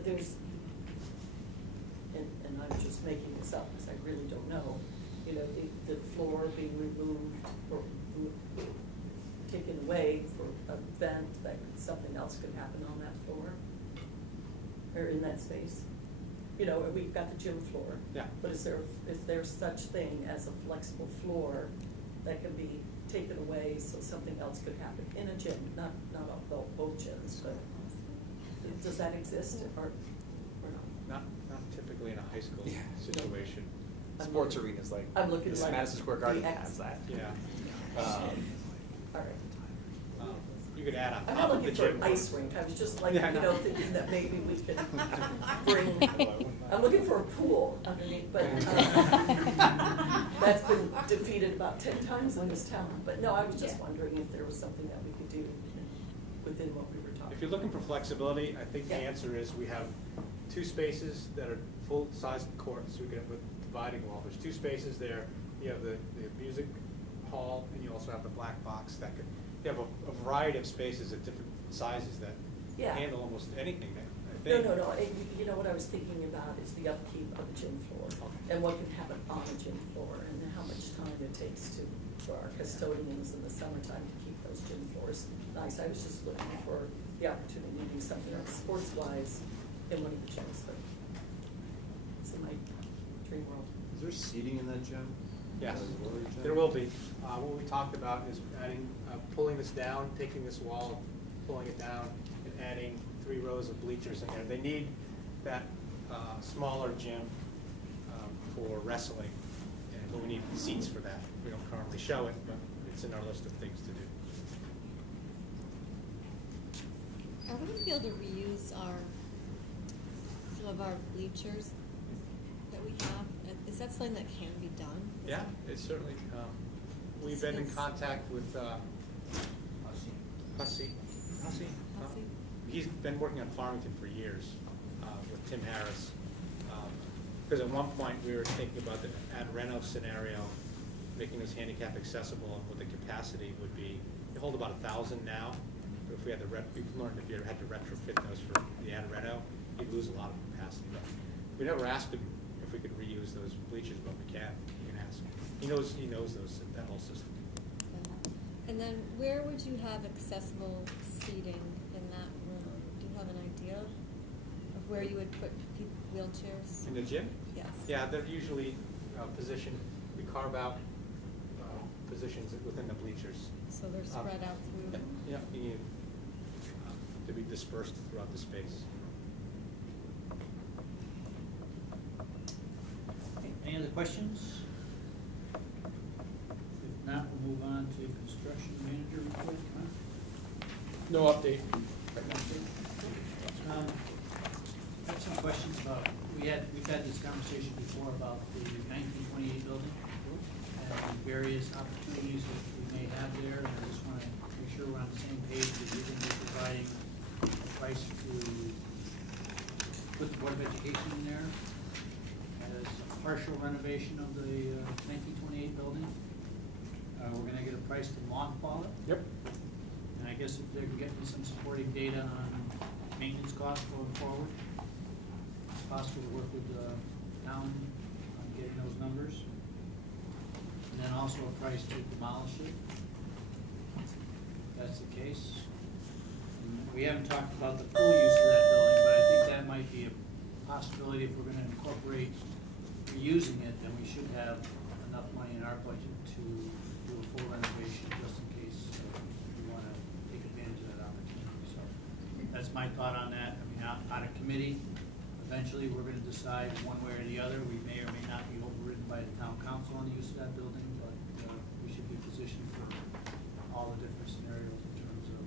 but there's, and I'm just making this up because I really don't know, you know, the floor being removed or taken away for an event, that something else could happen on that floor or in that space. You know, we've got the gym floor. Yeah. But is there such thing as a flexible floor that can be taken away so something else could happen in a gym? Not both gyms, but does that exist or not? Not typically in a high school situation. Sports arenas like I'm looking this like Madison Square Garden the has that. Yeah. All right. You could add on I'm top not of the looking for gym. an ice rink. I was just like, Yeah, you know, thinking that maybe we could bring, I'm looking for a pool underneath, but that's been defeated about 10 times in this town. But no, I was just wondering if there was something that we could do within what we were talking If you're looking for about. flexibility, I think the Yeah. answer is we have 2 spaces that are full-size courts, so we get with dividing wall. There's 2 spaces there. You have the music hall, and you also have the black box that could, you have a variety of spaces at different sizes that Yeah. handle almost anything there, I think. No. You know what I was thinking about is the upkeep of the gym floor and what can happen on the gym floor and how much time it takes for our custodians in the summertime to keep those gym floors nice. I was just looking for the opportunity to do something else sports-wise in one of the gyms, but it's in my dream world. Is there seating in that gym? Yes, Roller gym? there will be. What we talked about is adding, pulling this down, taking this wall, pulling it down, and adding 3 rows of bleachers in there. They need that smaller gym for wrestling, but we need seats for that. We don't currently show it, but it's in our list of things to do. Are we gonna be able to reuse some of our bleachers that we have? Is that something that can be done? Yeah, it's certainly, we've been in contact with Hussey. He's been working on Farmington for years with Tim Harris. Because at one point we were thinking about the ad reno scenario, making this handicap accessible and what the capacity would be. They hold about 1,000 now, but if we had we've learned if you had to retrofit those for the ad reno, you'd lose a lot of capacity. But we never asked him if we could reuse those bleachers, but we can. You can ask. He knows that whole system. And then where would you have accessible seating in that room? Do you have an idea of where you would put wheelchairs? In the gym? Yes. Yeah, they're usually positioned, we carve out positions within the bleachers. So they're spread out through? Yeah, you need to be dispersed throughout the space. Okay, any other questions? If not, we'll move on to construction manager report. No update. I have some questions about, we've had this conversation before about the 1928 building and the various opportunities that we may have there, and I just want to make sure we're on the same page that you're going to be providing a price to put the Board of Education in there as a partial renovation of the 1928 building. We're going to get a price to mothball it. Yep. And I guess if they can get me some supporting data on maintenance costs going forward, it's possible to work with the town on getting those numbers. And then also a price to demolish it, if that's the case. And we haven't talked about the pool use of that building, but I think that might be a possibility. If we're gonna incorporate reusing it, then we should have enough money in our budget to do a full renovation, just in case we wanna take advantage of that opportunity. So that's my thought on that. I mean, out of committee, eventually we're gonna decide one way or the other. We may or may not be overridden by the town council on the use of that building, but we should be positioned for all the different scenarios in terms of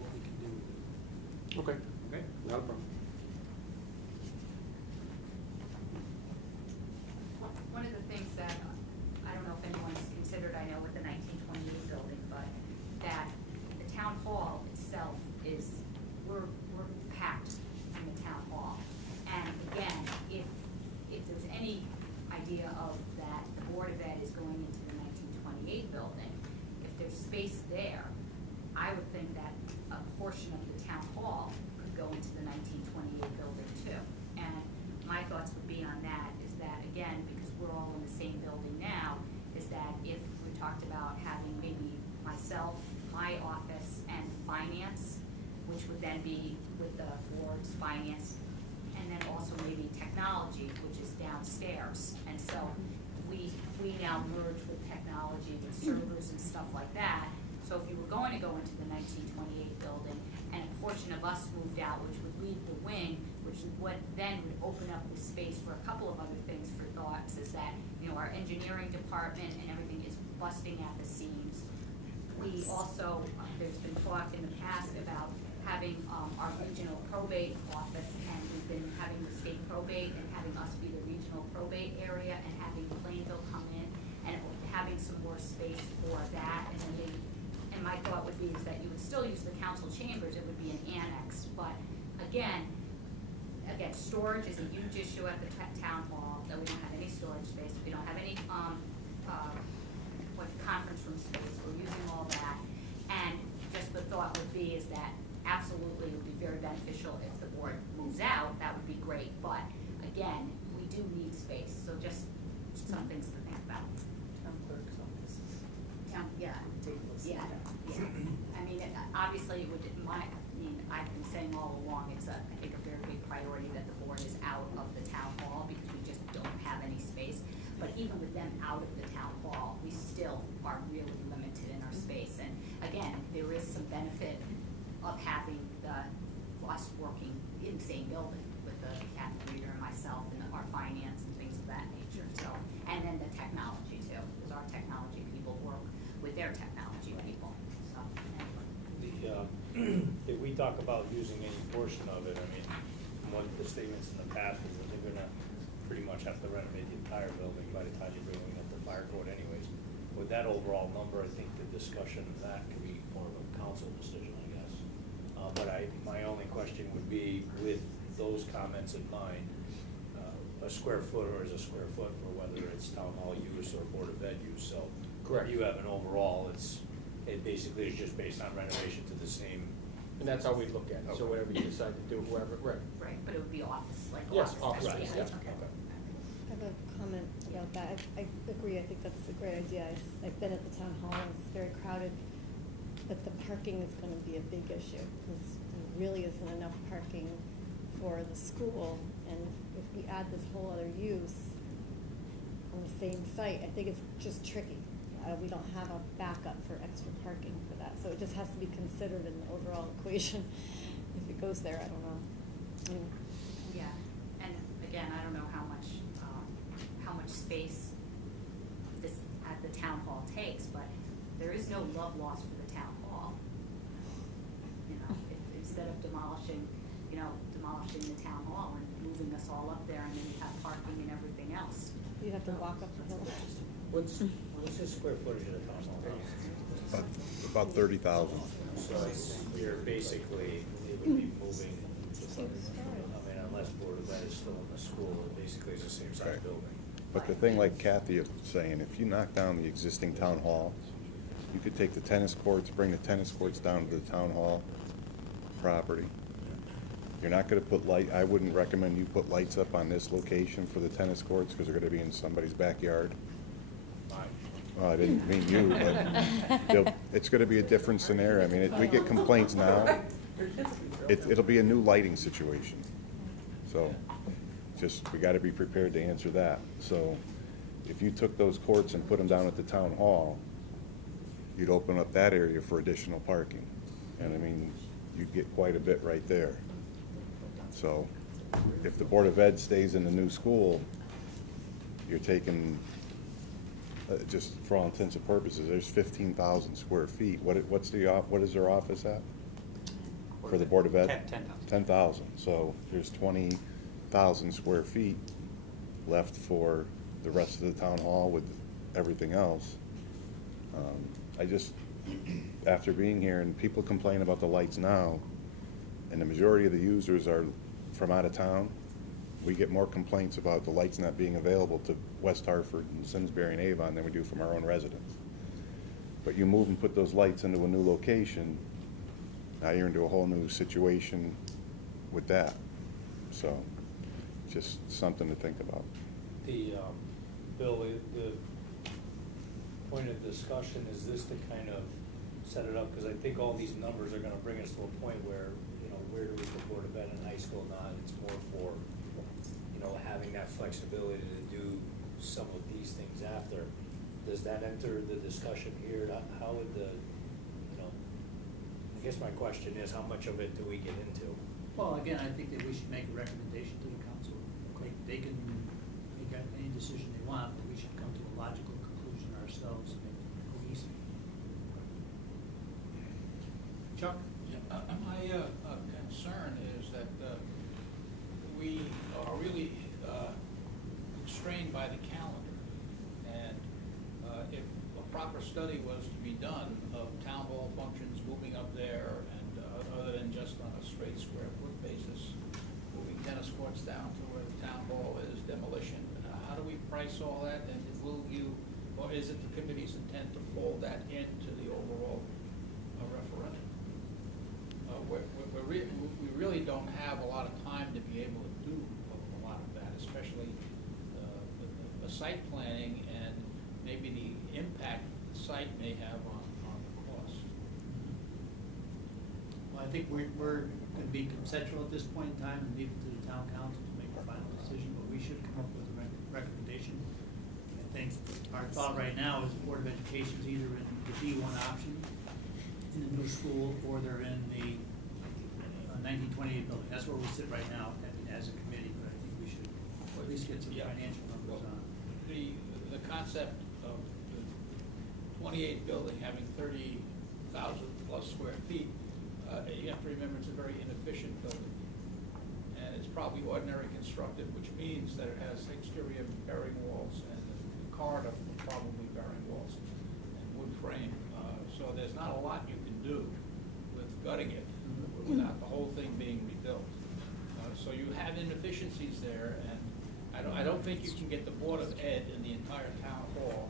what we can do with it. Okay. Okay? Not a problem. One of the things that, I don't know if anyone's considered, I know with the 1928 building, but that the town hall itself is, we're packed in the town hall. And again, if there's any idea of that the Board of Ed is going into the 1928 building, if there's space there, I would think that a portion of the town hall could go into the 1928 building thoughts would be on that is that, again, because we're all in the same building now, is that if we talked about having maybe myself, my office, and finance, which would then be with the board's finance, and then also maybe technology, which is downstairs. And so we now merge with technology, with servers and stuff like that. So if you were going to go into the 1928 building, and a portion of us moved out, which would leave the wing, which would then would open up the space for a couple of other things for thoughts, is that, you know, our engineering department and everything is busting at the seams. We also, there's been talk in the past about having our regional probate office, and we've been having the state probate and having us be the regional probate area, and having Plainville come in and having some more space for that. And then maybe, and my thought would be is that you would still use the council chambers, it would be an annex, but again, storage is a huge issue at the town hall, that we don't have any storage space, we don't have any conference room space, we're using all that. And just the thought would be is that absolutely it would be very beneficial if the board moves out, that would be great, but again, we do need space, so just some things to think about. Town clerk's office is Yeah. ridiculous. Yeah, yeah. I mean, obviously, it would, I've been saying all along, it's I think a very big priority that the board is out of the town hall because we just don't have any space. But even with them out of the town hall, we still are really limited in our space. And again, there is some benefit of having us working in the same building with the Captain Reader and myself and our finance and things of that nature. So, and then the technology too, because our technology people work with their technology people. So, anyway. If we talk about using any portion of it, I mean, one of the statements in the past is that they're gonna pretty much have to renovate the entire building by the time you're bringing up the fire code anyways. With that overall number, I think the discussion of that could be more of a council decision, I guess. But my only question would be, with those comments in mind, a square foot or is a square foot for whether it's town hall use or board of ed use, so. Correct. You have an overall, it basically is just based on renovation to the same. And that's how we look at it, so Okay. whatever you decide to do, whoever, right. Right, but it would be office, like Yes, office. office, space. yeah. Okay. I have a comment about that. I agree, I think that's a great idea. I've been at the town hall, and it's very crowded, but the parking is gonna be a big issue, because there really isn't enough parking for the school, and if we add this whole other use on the same site, I think it's just tricky. We don't have a backup for extra parking for that, so it just has to be considered in the overall equation. If it goes there, I don't know. Yeah, and again, I don't know how much space this at the town hall takes, but there is no love lost for the town hall. You know, if, instead of demolishing the town hall and moving us all up there, and then you have parking and everything else. You'd have to walk up the hill. What's the square footage of the town hall? About 30,000. So you're basically, it would be moving, I mean, unless Board of Ed is still in the school, it basically is the same size Right. building. But the thing, like Kathy is saying, if you knock down the existing town hall, you could take the tennis courts, bring the tennis courts down to the town hall property. You're not gonna put I wouldn't recommend you put lights up on this location for the tennis courts, because they're gonna be in somebody's backyard. Well, I didn't mean you, but it's gonna be a different scenario. I mean, we get complaints now. It'll be a new lighting situation. So, just, we gotta be prepared to answer that. So, if you took those courts and put them down at the town hall, you'd open up that area for additional parking. And I mean, you'd get quite a bit right there. So, if the Board of Ed stays in the new school, you're taking, just for all intents and purposes, there's 15,000 square feet. What is their office at? For the Board of Ed? 10,000. 10,000. So there's 20,000 square feet left for the rest of the town hall with everything else. After being here, and people complain about the lights now, and the majority of the users are from out of town, we get more complaints about the lights not being available to West Hartford and Simsbury and Avon than we do from our own residents. But you move and put those lights into a new location, now you're into a whole new situation with that. So, just something to think about. Bill, the point of discussion, is this to kind of set it up? Because I think all these numbers are gonna bring us to a point where, you know, where do we put Board of Ed in high school now? It's more for, you know, having that flexibility to do some of these things after. Does that enter the discussion here? How would I guess my question is, how much of it do we get into? Well, again, I think that we should make a recommendation to the council. Like, they can make any decision they want, but we should come to a logical conclusion ourselves and make it cohesive. Chuck? My concern is that we are really constrained by the calendar. And if a proper study was to be done of town hall functions moving up there, and other than just on a straight square foot basis, moving tennis courts down to where the town hall is, demolition, how do we price all that? And will you, or is it the committee's intent to fold that into the overall referendum? We really don't have a lot of time to be able to do a lot of that, especially the site planning and maybe the impact the site may have on the cost. Well, I think we're going to be conceptual at this point in time and leave it to the town council to make the final decision, but we should come up with a recommendation. I think our thought right now is the Board of Education is either in the D1 option in the new school, or they're in the 1928 building. That's where we sit right now as a committee, but I think we should at least get some financial numbers on. The concept of the 28 building having 30,000 plus square feet, you have to remember it's a very inefficient building. And it's probably ordinary constructed, which means that it has exterior bearing walls and the corridor probably bearing walls and wood frame. So there's not a lot you can do with gutting it without the whole thing being rebuilt. So you have inefficiencies there, and I don't think you can get the Board of Ed and the entire town hall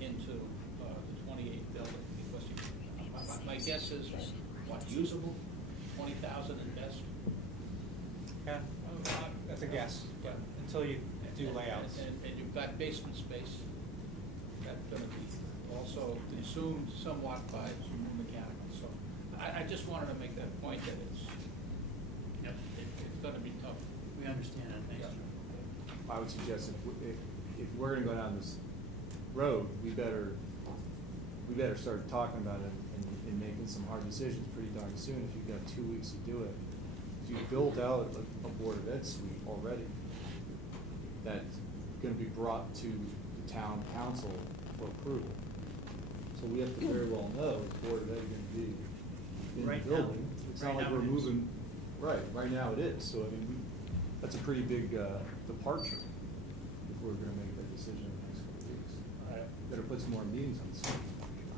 into the 28 building, because my guess is, what, usable, 20,000 at best? Yeah, that's a guess, but until you do layouts. And you've got basement space that's gonna be also consumed somewhat by some mechanical, so I just wanted to make that point that it's gonna be tough. We understand that, thanks. I would suggest if we're gonna go down this road, we better start talking about it and making some hard decisions pretty darn soon. If you've got 2 weeks to do it, if you build out a Board of Ed suite already, that's gonna be brought to the town council for approval. So we have to very well know the Board of Ed is gonna be in Right the now- building. It's not right like now we're it is. moving, right now it is. So I mean, that's a pretty big departure if we're gonna make that decision in the next couple of weeks. Better put some more meetings on this.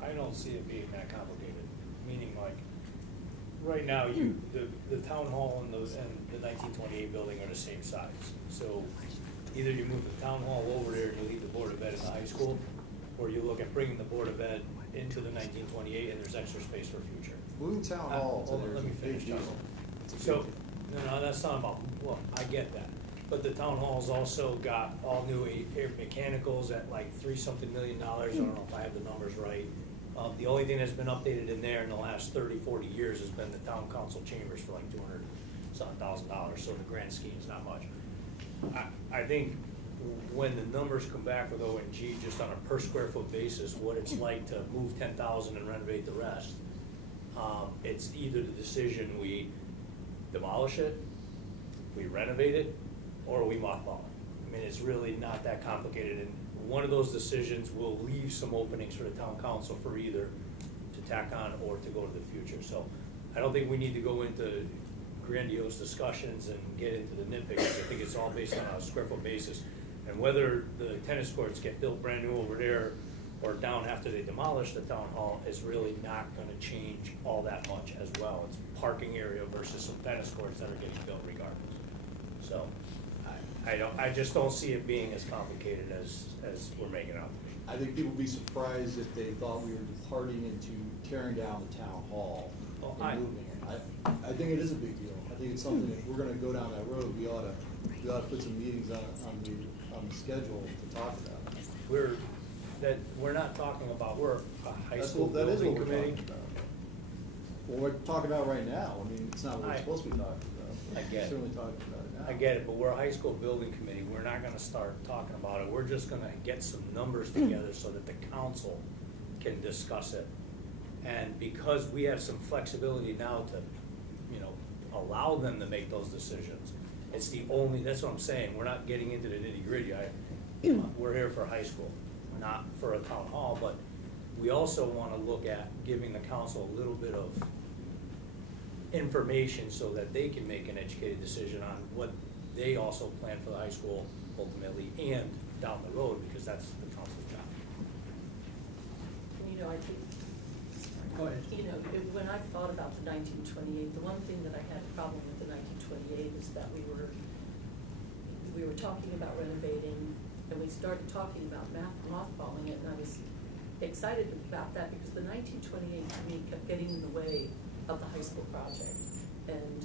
I don't see it being that complicated, meaning like, right now, the town hall and the 1928 building are the same size. So either you move the town hall over there and you leave the Board of Ed in the high school, or you look at bringing the Board of Ed into the 1928 and there's extra space for future. Moving town hall to Hold on, there is let a me big finish, deal. Justin. It's a big So, deal. no, that's not about, well, I get that. But the town hall's also got all new air mechanicals at like $3-something million. I don't know if I have the numbers right. The only thing that's been updated in there in the last 30, 40 years has been the town council chambers for like $200,000. So the grand scheme is not much. I think when the numbers come back with O&G, just on a per square foot basis, what it's like to move 10,000 and renovate the rest, it's either the decision we demolish it, we renovate it, or we mothball it. I mean, it's really not that complicated, and one of those decisions will leave some openings for the town council for either to tack on or to go to the future. So I don't think we need to go into grandiose discussions and get into the nitpicks. I think it's all based on a square foot basis. And whether the tennis courts get built brand new over there or down after they demolish the town hall is really not gonna change all that much as well. It's parking area versus some tennis courts that are getting built regardless. So I just don't see it being as complicated as we're making it out to be. I think people would be surprised if they thought we were departing into tearing down the town hall Well, and moving it. I think it is a big deal. I think think it's something, if we're gonna go down that road, we ought to put some meetings on the schedule to talk about it. We're not talking about, we're a high That's school what- that is building what we're committee. talking about. Well, we're talking about right now, I mean, it's not what we're I- supposed to be talking about. I get it. We're certainly talking about it now. I get it, but we're a high school building committee, we're not gonna start talking about it, we're just gonna get some numbers together so that the council can discuss it. And because we have some flexibility now to, allow them to make those decisions, it's the only, that's what I'm saying, we're not getting into the nitty-gritty. We're here for high school, not for a town hall, but we also wanna look at giving the council a little bit of information so that they can make an educated decision on what they also plan for the high school ultimately and down the road, because that's the council's job. I think, Go ahead. when I thought about the 1928, the one thing that I had a problem with the 1928 is that we were talking about renovating, and we started talking about mothballing it, and I was excited about that because the 1928 to me kept getting in the way of the high school project and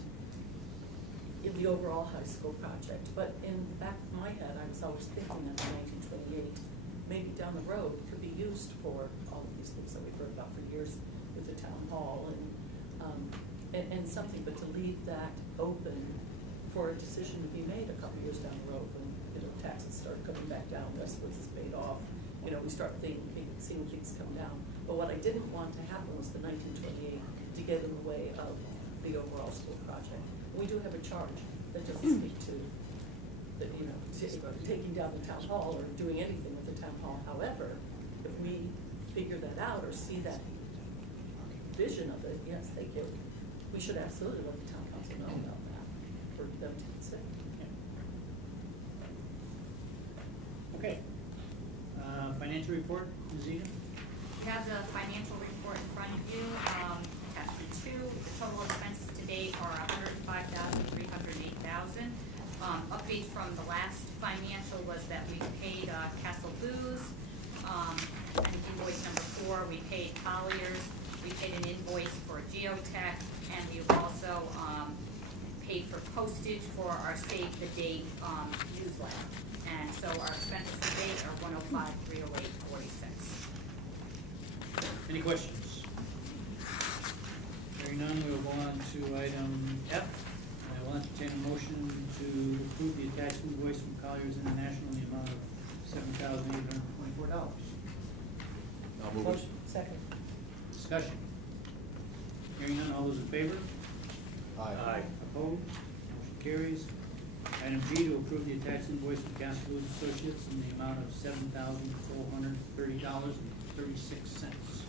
in the overall high school project. But in the back of my head, I was always thinking that the 1928 maybe down the road could be used for all of these things that we've heard about for years with the town hall and something, but to leave that open for a decision to be made a couple years down the road when, taxes start coming back down, Westwoods is paid off, we start seeing things come down. But what I didn't want to happen was the 1928 to get in the way of the overall school project. We do have a charge that doesn't speak to taking down the town hall or doing anything with the town hall. However, if we figure that out or see that vision of it, yes, we should absolutely let the town council know about that for them to consider. Okay. Financial report, Ms. Eden? You have the financial report in front of you. Attachment 2, the total expenses to date are $105,308,000. Update from the last financial was that we paid Castle Booze, and invoice number 4, we paid Colliers, we paid an invoice for Geotech, and we also paid for postage for our Save the Date newsletter. And so our expenses to date are $105,308.46. Any questions? Hearing none, we will go on to item F. I will entertain a motion to approve the attached invoice from Colliers International in the amount of $7,824. I'll move it. Motion, second. Discussion. Hearing none, all those in favor? Aye. Opposed? Motion carries. Item G, to approve the attached invoice from Castle Associates in the amount of $7,430.36.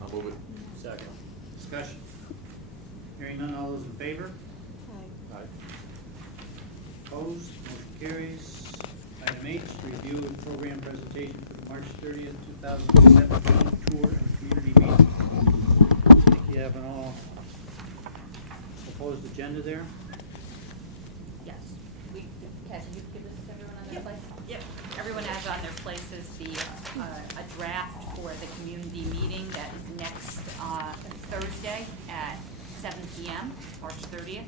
I'll move it. Second. Discussion. Hearing none, all those in favor? Aye. Opposed? Motion carries. Item H, review and program presentation for the March 30th, 2017 tour and community meeting. I think you have an all proposed agenda there. Yes. Cash, you give this to everyone on their place? Yep. Everyone has on their places a draft for the community meeting that is next Thursday at 7 p.m., March 30th.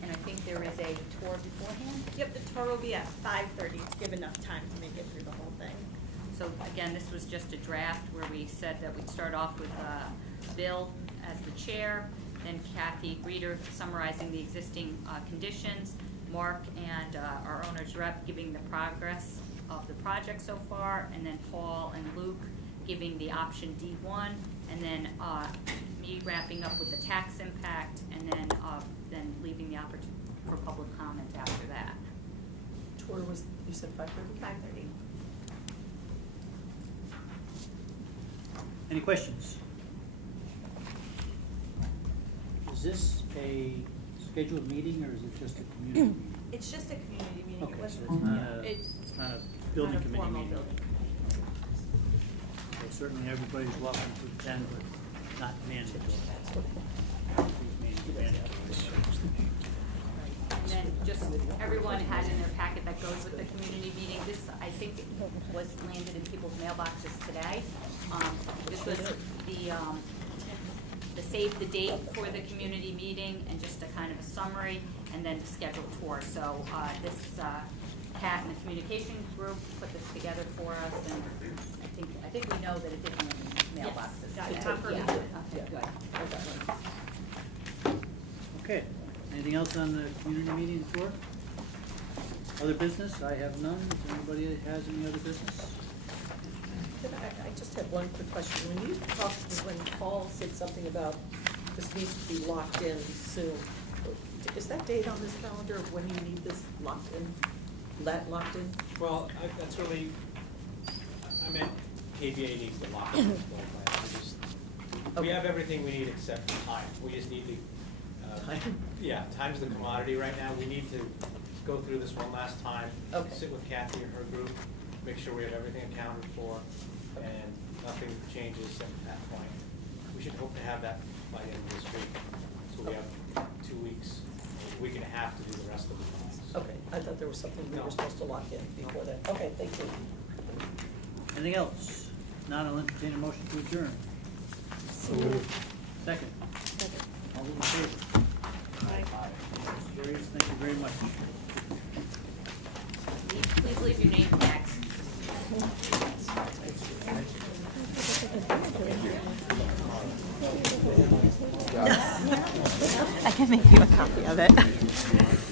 And I think there is a tour beforehand. Yep, the tour will be at 5:30 to give enough time to make it through the whole thing. So again, this was just a draft where we said that we'd start off with Bill as the chair, then Kathy Reeder summarizing the existing conditions, Mark and our owner's rep giving the progress of the project so far, and then Paul and Luke giving the option D1, and then me wrapping up with the tax impact, and then leaving the opportunity for public comment after that. Tour was, you said 5:30? 5:30. Any questions? Is this a scheduled meeting or is it just a community meeting? It's just a community meeting. Okay, It so wasn't, it's not a building Not a committee formal meeting. building. So certainly everybody's welcome to attend, but not mandatory. These meetings are mandatory. And then just, everyone had in their packet that goes with the community meeting. This, I think, was landed in people's mailboxes today. This was the the save the date for the community meeting and just a kind of a summary, and then to schedule a tour. So Kat and the communication group put this together for us, and I think we know that it didn't in mailboxes. Got it. Yeah. Yeah. Okay, good. Okay, anything else on the community meeting tour? Other business? I have none. If anybody has any other business? I just have one quick question. When you talked, when Paul said something about this needs to be locked in soon, is that date on this calendar of when you need this locked in? Locked in? Well, that's really, I meant KBA needs to lock in the floor plan. We have everything we need except time. We just need to. Time? Yeah, time's the commodity right now. We need to go through this one last time. Okay. Sit with Kathy and her group, make sure we have everything accounted for, and nothing changes at that point. We should hope to have that by the end of this week. So we have 2 weeks, a week and a half to do the rest of the process. Okay, I thought there was something we No. were supposed to lock in before that. Okay, thank you. Anything else? Not, I'll entertain a motion to adjourn. Second. All those in favor? Aye. Carries. Thank you very much. Please leave your name tags. I can make you a copy of it.